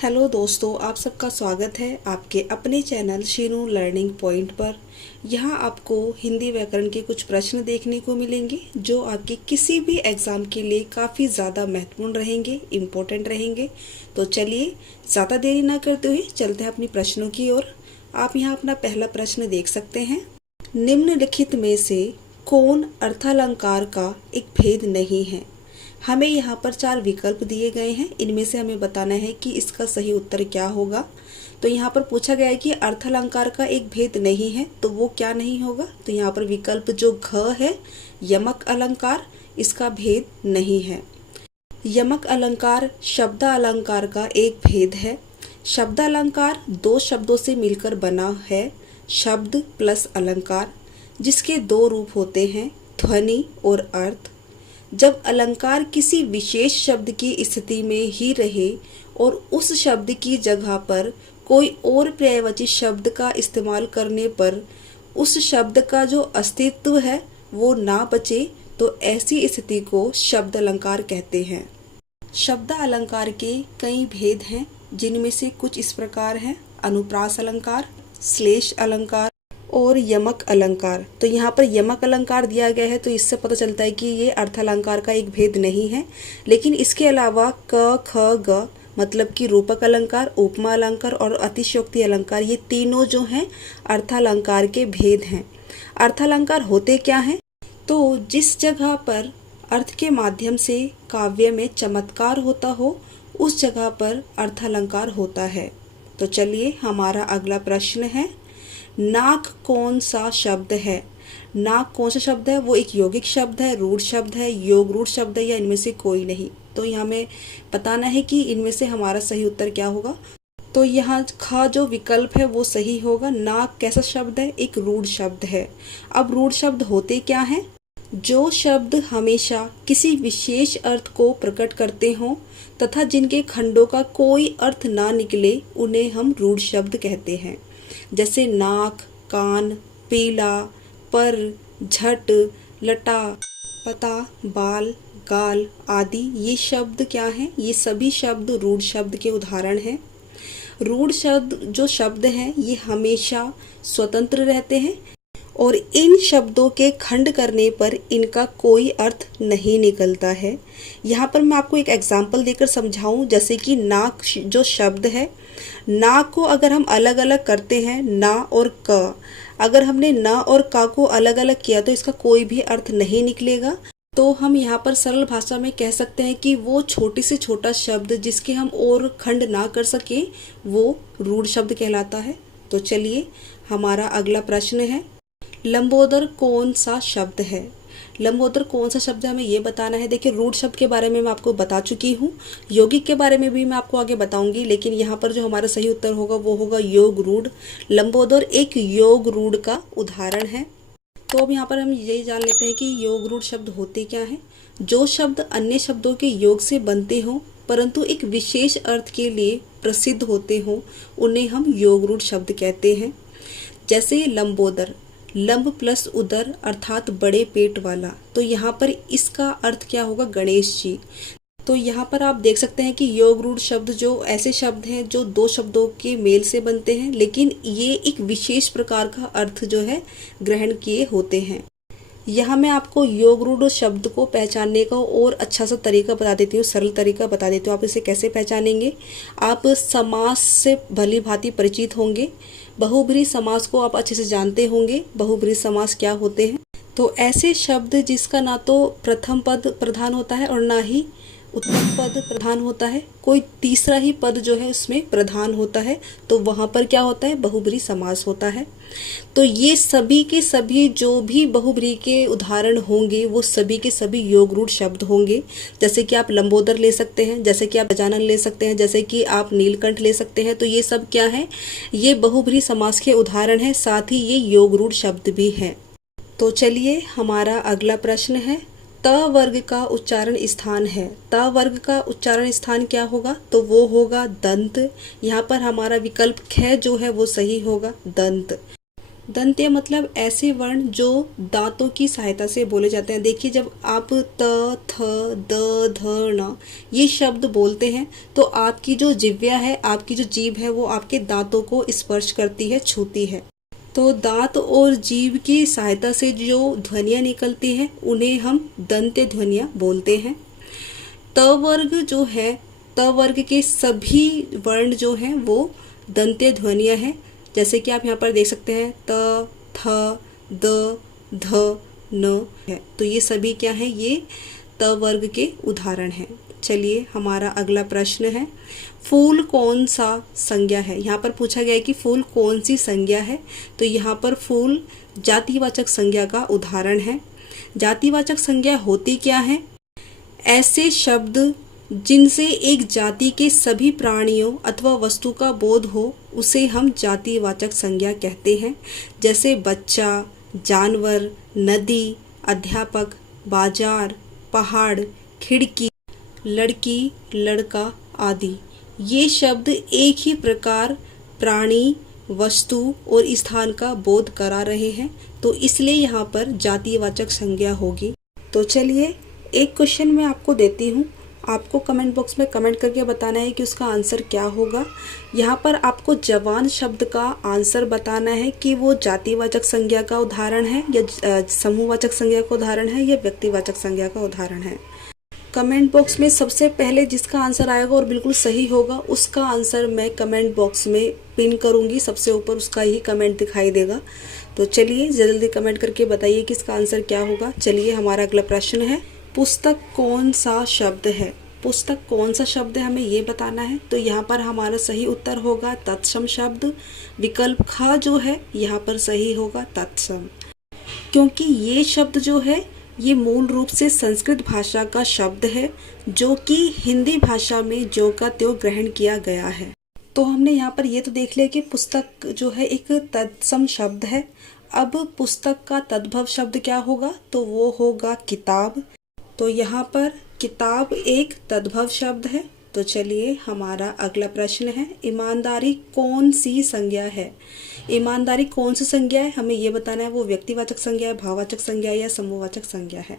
Hello दोस्तों, आप सबका स्वागत है आपके अपने चैनल शीनू लर्निंग पॉइंट पर। यहाँ आपको हिंदी व्याकरण के कुछ प्रश्न देखने को मिलेंगे जो आपके किसी भी एग्ज़ाम के लिए काफ़ी ज़्यादा महत्वपूर्ण रहेंगे, इम्पोर्टेंट रहेंगे। तो चलिए ज़्यादा देरी ना करते हुए चलते हैं अपनी प्रश्नों की ओर। आप यहाँ अपना पहला प्रश्न देख सकते हैं। निम्नलिखित में से कौन अर्थालंकार का एक भेद नहीं है? हमें यहाँ पर 4 विकल्प दिए गए हैं, इनमें से हमें बताना है कि इसका सही उत्तर क्या होगा। तो यहाँ पर पूछा गया है कि अर्थालंकार का एक भेद नहीं है, तो वो क्या नहीं होगा? तो यहाँ पर विकल्प जो घ है, यमक अलंकार, इसका भेद नहीं है। यमक अलंकार शब्द अलंकार का एक भेद है। शब्द अलंकार 2 शब्दों से मिलकर बना है, शब्द प्लस अलंकार, जिसके 2 रूप होते हैं, ध्वनि और अर्थ। जब अलंकार किसी विशेष शब्द की स्थिति में ही रहे और उस शब्द की जगह पर कोई और पर्यायवाची शब्द का इस्तेमाल करने पर उस शब्द का जो अस्तित्व है वो ना बचे, तो ऐसी स्थिति को शब्द अलंकार कहते हैं। शब्द अलंकार के कई भेद हैं, जिनमें से कुछ इस प्रकार हैं: अनुप्रास अलंकार, श्लेष अलंकार और यमक अलंकार। तो यहाँ पर यमक अलंकार दिया गया है, तो इससे पता चलता है कि ये अर्थालंकार का एक भेद नहीं है। लेकिन इसके अलावा क, ख, ग मतलब कि रूपक अलंकार, उपमा अलंकार और अतिशयोक्ति अलंकार, ये तीनों जो हैं अर्थालंकार के भेद हैं। अर्थालंकार होते क्या हैं? तो जिस जगह पर अर्थ के माध्यम से काव्य में चमत्कार होता हो, उस जगह पर अर्थालंकार होता है। तो चलिए हमारा अगला प्रश्न है, नाक कौन सा शब्द है? नाक कौन सा शब्द है? वो एक यौगिक शब्द है, रूढ़ शब्द है, योग रूढ़ शब्द है, या इनमें से कोई नहीं? तो यहाँ हमें बताना है कि इनमें से हमारा सही उत्तर क्या होगा। तो यहाँ ख जो विकल्प है वो सही होगा। नाक कैसा शब्द है? एक रूढ़ शब्द है। अब रूढ़ शब्द होते क्या हैं? जो शब्द हमेशा किसी विशेष अर्थ को प्रकट करते हों तथा जिनके खंडों का कोई अर्थ ना निकले, उन्हें हम रूढ़ शब्द कहते हैं। जैसे नाक, कान, पीला, पर, झट, लटा, पता, बाल, गाल आदि ये शब्द क्या हैं? ये सभी शब्द रूढ़ शब्द के उदाहरण हैं। रूढ़ शब्द जो शब्द हैं ये हमेशा स्वतंत्र रहते हैं और इन शब्दों के खंड करने पर इनका कोई अर्थ नहीं निकलता है। यहाँ पर मैं आपको एक एग्जाम्पल देकर समझाऊं, जैसे कि नाक जो शब्द है, नाक को अगर हम अलग अलग करते हैं, ना और क, अगर हमने ना और का को अलग अलग किया तो इसका कोई भी अर्थ नहीं निकलेगा। तो हम यहाँ पर सरल भाषा में कह सकते हैं कि वो छोटी से छोटा शब्द जिसके हम और खंड ना कर सकें वो रूढ़ शब्द कहलाता है। तो चलिए हमारा अगला प्रश्न है, लंबोदर कौन सा शब्द है? लंबोदर कौन सा शब्द है, हमें ये बताना है। देखिए रूढ़ शब्द के बारे में मैं आपको बता चुकी हूँ, यौगिक के बारे में भी मैं आपको आगे बताऊंगी, लेकिन यहाँ पर जो हमारा सही उत्तर होगा वो होगा योग रूढ़। लंबोदर एक योग रूढ़ का उदाहरण है। तो अब यहाँ पर हम यही जान लेते हैं कि योग रूढ़ शब्द होते क्या हैं। जो शब्द अन्य शब्दों के योग से बनते हों परंतु एक विशेष अर्थ के लिए प्रसिद्ध होते हों, उन्हें हम योग रूढ़ शब्द कहते हैं। जैसे लंबोदर, लंब प्लस उदर अर्थात बड़े पेट वाला, तो यहाँ पर इसका अर्थ क्या होगा? गणेश जी। तो यहाँ पर आप देख सकते हैं कि योग रूढ़ शब्द जो ऐसे शब्द हैं जो 2 शब्दों के मेल से बनते हैं, लेकिन ये एक विशेष प्रकार का अर्थ जो है ग्रहण किए होते हैं। यहाँ मैं आपको योग रूढ़ शब्द को पहचानने का और अच्छा सा तरीका बता देती हूँ, सरल तरीका बता देती हूँ। आप इसे कैसे पहचानेंगे? आप समास से भली भांति परिचित होंगे, बहुब्रीहि समास को आप अच्छे से जानते होंगे। बहुब्रीहि समास क्या होते हैं? तो ऐसे शब्द जिसका ना तो प्रथम पद प्रधान होता है और ना ही उत्तम पद प्रधान होता है, कोई तीसरा ही पद जो है उसमें प्रधान होता है, तो वहाँ पर क्या होता है? बहुब्रीहि समास होता है। तो ये सभी के सभी जो भी बहुब्रीहि के उदाहरण होंगे वो सभी के सभी योग रूढ़ शब्द होंगे। जैसे कि आप लंबोदर ले सकते हैं, जैसे कि आप गजानन ले सकते हैं, जैसे कि आप नीलकंठ ले सकते हैं। तो ये सब क्या है? ये बहुब्रीहि समास के उदाहरण है, साथ ही ये योग रूढ़ शब्द भी हैं। तो चलिए हमारा अगला प्रश्न है, त वर्ग का उच्चारण स्थान है। त वर्ग का उच्चारण स्थान क्या होगा? तो वो होगा दंत। यहाँ पर हमारा विकल्प ख जो है वो सही होगा, दंत। दंत्य मतलब ऐसे वर्ण जो दांतों की सहायता से बोले जाते हैं। देखिए, जब आप त, थ, द, ध, न ये शब्द बोलते हैं तो आपकी जो जिह्वा है, आपकी जो जीभ है, वो आपके दांतों को स्पर्श करती है, छूती है। तो दांत और जीभ की सहायता से जो ध्वनियाँ निकलती हैं उन्हें हम दंत्य ध्वनियाँ बोलते हैं। त वर्ग जो है, त वर्ग के सभी वर्ण जो हैं वो दंत्य ध्वनियाँ हैं। जैसे कि आप यहाँ पर देख सकते हैं त, थ, द, ध, न है। तो ये सभी क्या है, ये त वर्ग के उदाहरण हैं। चलिए, हमारा अगला प्रश्न है, फूल कौन सा संज्ञा है। यहाँ पर पूछा गया है कि फूल कौन सी संज्ञा है। तो यहाँ पर फूल जातिवाचक संज्ञा का उदाहरण है। जातिवाचक संज्ञा होती क्या है? ऐसे शब्द जिनसे एक जाति के सभी प्राणियों अथवा वस्तु का बोध हो उसे हम जातिवाचक संज्ञा कहते हैं। जैसे बच्चा, जानवर, नदी, अध्यापक, बाजार, पहाड़, खिड़की, लड़की, लड़का आदि। ये शब्द एक ही प्रकार, प्राणी, वस्तु और स्थान का बोध करा रहे हैं, तो इसलिए यहाँ पर जातिवाचक संज्ञा होगी। तो चलिए, एक क्वेश्चन मैं आपको देती हूँ, आपको कमेंट बॉक्स में कमेंट करके बताना है कि उसका आंसर क्या होगा। यहाँ पर आपको जवान शब्द का आंसर बताना है कि वो जातिवाचक संज्ञा का उदाहरण है या समूहवाचक संज्ञा का उदाहरण है या व्यक्तिवाचक संज्ञा का उदाहरण है। कमेंट बॉक्स में सबसे पहले जिसका आंसर आएगा और बिल्कुल सही होगा उसका आंसर मैं कमेंट बॉक्स में पिन करूँगी, सबसे ऊपर उसका ही कमेंट दिखाई देगा। तो चलिए, जल्दी कमेंट करके बताइए कि इसका आंसर क्या होगा। चलिए, हमारा अगला प्रश्न है, पुस्तक कौन सा शब्द है। पुस्तक कौन सा शब्द है, हमें ये बताना है। तो यहाँ पर हमारा सही उत्तर होगा तत्सम शब्द। विकल्प ख जो है यहाँ पर सही होगा तत्सम, क्योंकि ये शब्द जो है ये मूल रूप से संस्कृत भाषा का शब्द है जो कि हिंदी भाषा में ज्यों का त्यों ग्रहण किया गया है। तो हमने यहाँ पर ये तो देख लिया कि पुस्तक जो है एक तत्सम शब्द है। अब पुस्तक का तद्भव शब्द क्या होगा, तो वो होगा किताब। तो यहाँ पर किताब एक तद्भव शब्द है। तो चलिए, हमारा अगला प्रश्न है, ईमानदारी कौन सी संज्ञा है। ईमानदारी कौन सी संज्ञा है, हमें ये बताना है। वो व्यक्तिवाचक संज्ञा है, भाववाचक संज्ञा है या समूहवाचक संज्ञा है।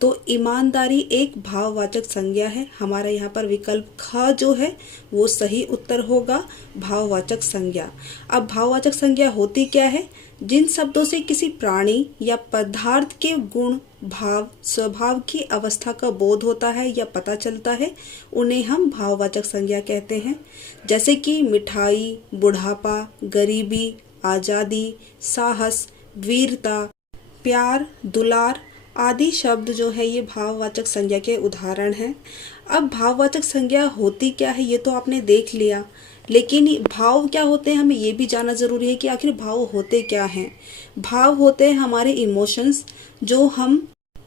तो ईमानदारी एक भाववाचक संज्ञा है। हमारा यहाँ पर विकल्प ख जो है वो सही उत्तर होगा, भाववाचक संज्ञा। अब भाववाचक संज्ञा होती क्या है? जिन शब्दों से किसी प्राणी या पदार्थ के गुण, भाव, स्वभाव की अवस्था का बोध होता है या पता चलता है उन्हें हम भाववाचक संज्ञा कहते हैं। जैसे कि मिठाई, बुढ़ापा, गरीबी, आजादी, साहस, वीरता, प्यार, दुलार आदि शब्द जो है ये भाववाचक संज्ञा के उदाहरण हैं। अब भाववाचक संज्ञा होती क्या है ये तो आपने देख लिया, लेकिन भाव क्या होते हैं हमें ये भी जानना ज़रूरी है कि आखिर भाव होते क्या हैं। भाव होते हैं हमारे इमोशंस जो हम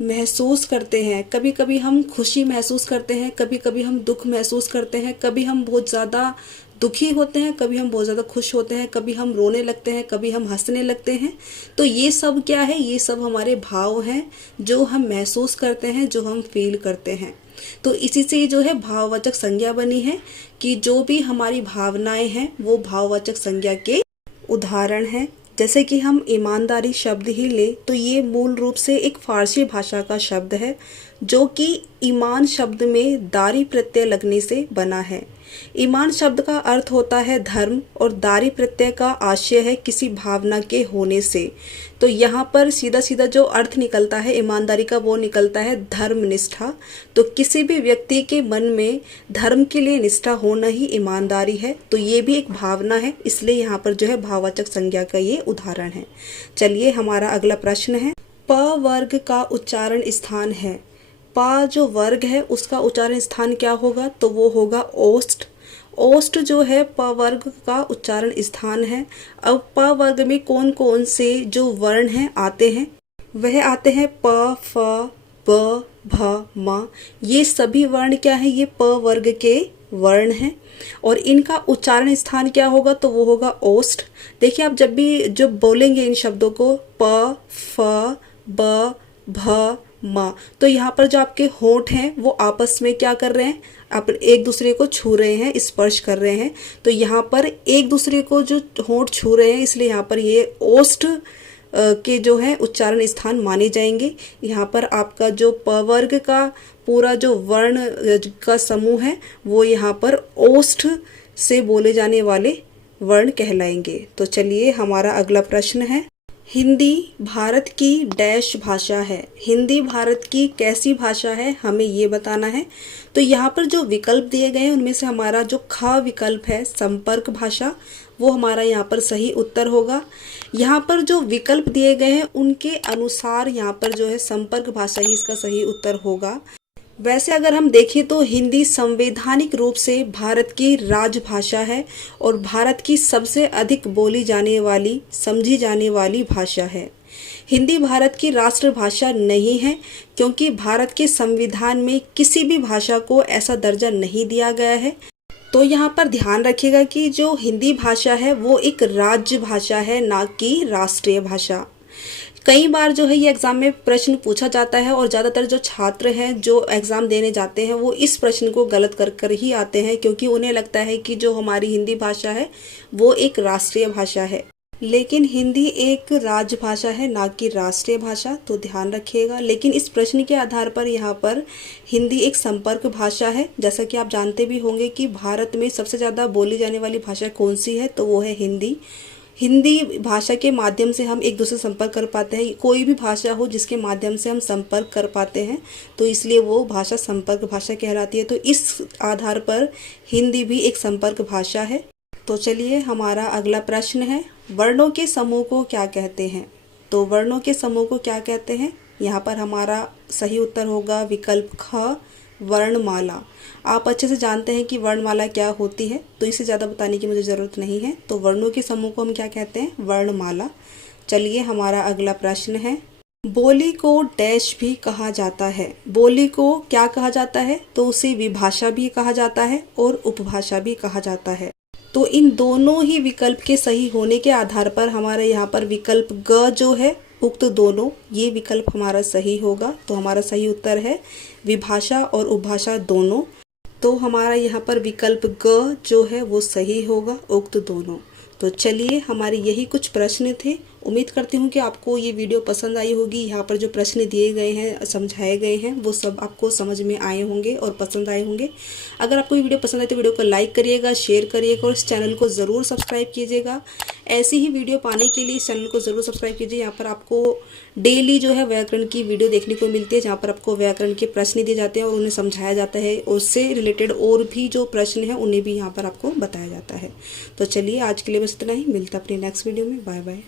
महसूस करते हैं। कभी कभी हम खुशी महसूस करते हैं, कभी कभी हम दुख महसूस करते हैं, कभी हम बहुत ज़्यादा दुखी होते हैं, कभी हम बहुत ज़्यादा खुश होते हैं, कभी हम रोने लगते हैं, कभी हम हंसने लगते हैं। तो ये सब क्या है, ये सब हमारे भाव हैं जो हम महसूस करते हैं, जो हम फील करते हैं। तो इसी से जो है भाववाचक संज्ञा बनी है कि जो भी हमारी भावनाएं हैं वो भाववाचक संज्ञा के उदाहरण हैं। जैसे कि हम ईमानदारी शब्द ही ले तो ये मूल रूप से एक फारसी भाषा का शब्द है जो कि ईमान शब्द में दारी प्रत्यय लगने से बना है। ईमान शब्द का अर्थ होता है धर्म और दारी प्रत्यय का आशय है किसी भावना के होने से। तो यहाँ पर सीधा सीधा जो अर्थ निकलता है ईमानदारी का वो निकलता है धर्म निष्ठा। तो किसी भी व्यक्ति के मन में धर्म के लिए निष्ठा होना ही ईमानदारी है। तो ये भी एक भावना है, इसलिए यहाँ पर जो है भाववाचक संज्ञा का ये उदाहरण है। चलिए हमारा अगला प्रश्न है, प वर्ग का उच्चारण स्थान है। प जो वर्ग है उसका उच्चारण स्थान क्या होगा, तो वो होगा ओष्ठ। ओष्ठ जो है प वर्ग का उच्चारण स्थान है। अब प वर्ग में कौन कौन से जो वर्ण हैं आते हैं, वह आते हैं प, फ, ब, भ, म। ये सभी वर्ण क्या है, ये प वर्ग के वर्ण हैं और इनका उच्चारण स्थान क्या होगा, तो वो होगा ओष्ठ। देखिए आप जब भी जब बोलेंगे इन शब्दों को प, फ, ब, भ, म, तो यहाँ पर जो आपके होंठ हैं वो आपस में क्या कर रहे हैं, आप एक दूसरे को छू रहे हैं, स्पर्श कर रहे हैं। तो यहाँ पर एक दूसरे को जो होंठ छू रहे हैं, इसलिए यहाँ पर ये ओष्ठ के जो है उच्चारण स्थान माने जाएंगे। यहाँ पर आपका जो प वर्ग का पूरा जो वर्ण का समूह है वो यहाँ पर ओष्ठ से बोले जाने वाले वर्ण कहलाएंगे। तो चलिए हमारा अगला प्रश्न है, हिंदी भारत की डैश भाषा है। हिंदी भारत की कैसी भाषा है, हमें ये बताना है। तो यहाँ पर जो विकल्प दिए गए हैं उनमें से हमारा जो ख विकल्प है संपर्क भाषा, वो हमारा यहाँ पर सही उत्तर होगा। यहाँ पर जो विकल्प दिए गए हैं उनके अनुसार यहाँ पर जो है संपर्क भाषा ही इसका सही उत्तर होगा। वैसे अगर हम देखें तो हिंदी संवैधानिक रूप से भारत की राजभाषा है और भारत की सबसे अधिक बोली जाने वाली, समझी जाने वाली भाषा है। हिंदी भारत की राष्ट्रभाषा नहीं है क्योंकि भारत के संविधान में किसी भी भाषा को ऐसा दर्जा नहीं दिया गया है। तो यहाँ पर ध्यान रखिएगा कि जो हिंदी भाषा है वो एक राज्य भाषा है, ना कि राष्ट्रीय भाषा। कई बार जो है ये एग्ज़ाम में प्रश्न पूछा जाता है और ज़्यादातर जो छात्र हैं जो एग्ज़ाम देने जाते हैं वो इस प्रश्न को गलत कर कर ही आते हैं, क्योंकि उन्हें लगता है कि जो हमारी हिंदी भाषा है वो एक राष्ट्रीय भाषा है। लेकिन हिंदी एक राजभाषा है, ना कि राष्ट्रीय भाषा, तो ध्यान रखिएगा। लेकिन इस प्रश्न के आधार पर यहाँ पर हिंदी एक संपर्क भाषा है। जैसा कि आप जानते भी होंगे कि भारत में सबसे ज़्यादा बोली जाने वाली भाषा कौन सी है, तो वो है हिंदी। हिंदी भाषा के माध्यम से हम एक दूसरे से संपर्क कर पाते हैं। कोई भी भाषा हो जिसके माध्यम से हम संपर्क कर पाते हैं तो इसलिए वो भाषा संपर्क भाषा कहलाती है। तो इस आधार पर हिंदी भी एक संपर्क भाषा है। तो चलिए हमारा अगला प्रश्न है, वर्णों के समूह को क्या कहते हैं। तो वर्णों के समूह को क्या कहते हैं, यहाँ पर हमारा सही उत्तर होगा विकल्प ख, वर्णमाला। आप अच्छे से जानते हैं कि वर्णमाला क्या होती है, तो इसे ज़्यादा बताने की मुझे ज़रूरत नहीं है। तो वर्णों के समूह को हम क्या कहते हैं, वर्णमाला। चलिए हमारा अगला प्रश्न है, बोली को डैश भी कहा जाता है। बोली को क्या कहा जाता है, तो उसे विभाषा भी कहा जाता है और उपभाषा भी कहा जाता है। तो इन दोनों ही विकल्प के सही होने के आधार पर हमारे यहाँ पर विकल्प ग जो है, उक्त दोनों, ये विकल्प हमारा सही होगा। तो हमारा सही उत्तर है विभाषा और उपभाषा दोनों। तो हमारा यहाँ पर विकल्प ग जो है वो सही होगा, उक्त दोनों। तो चलिए हमारे यही कुछ प्रश्न थे। उम्मीद करती हूँ कि आपको ये वीडियो पसंद आई होगी। यहाँ पर जो प्रश्न दिए गए हैं, समझाए गए हैं, वो सब आपको समझ में आए होंगे और पसंद आए होंगे। अगर आपको ये वीडियो पसंद आए तो वीडियो को लाइक करिएगा, शेयर करिएगा और इस चैनल को ज़रूर सब्सक्राइब कीजिएगा। ऐसी ही वीडियो पाने के लिए इस चैनल को ज़रूर सब्सक्राइब कीजिए। यहाँ पर आपको डेली जो है व्याकरण की वीडियो देखने को मिलती है, जहाँ पर आपको व्याकरण के प्रश्न दिए जाते हैं और उन्हें समझाया जाता है। उससे रिलेटेड और भी जो प्रश्न हैं उन्हें भी यहाँ पर आपको बताया जाता है। तो चलिए आज के लिए बस इतना ही, मिलता अपनी नेक्स्ट वीडियो में। Bye bye.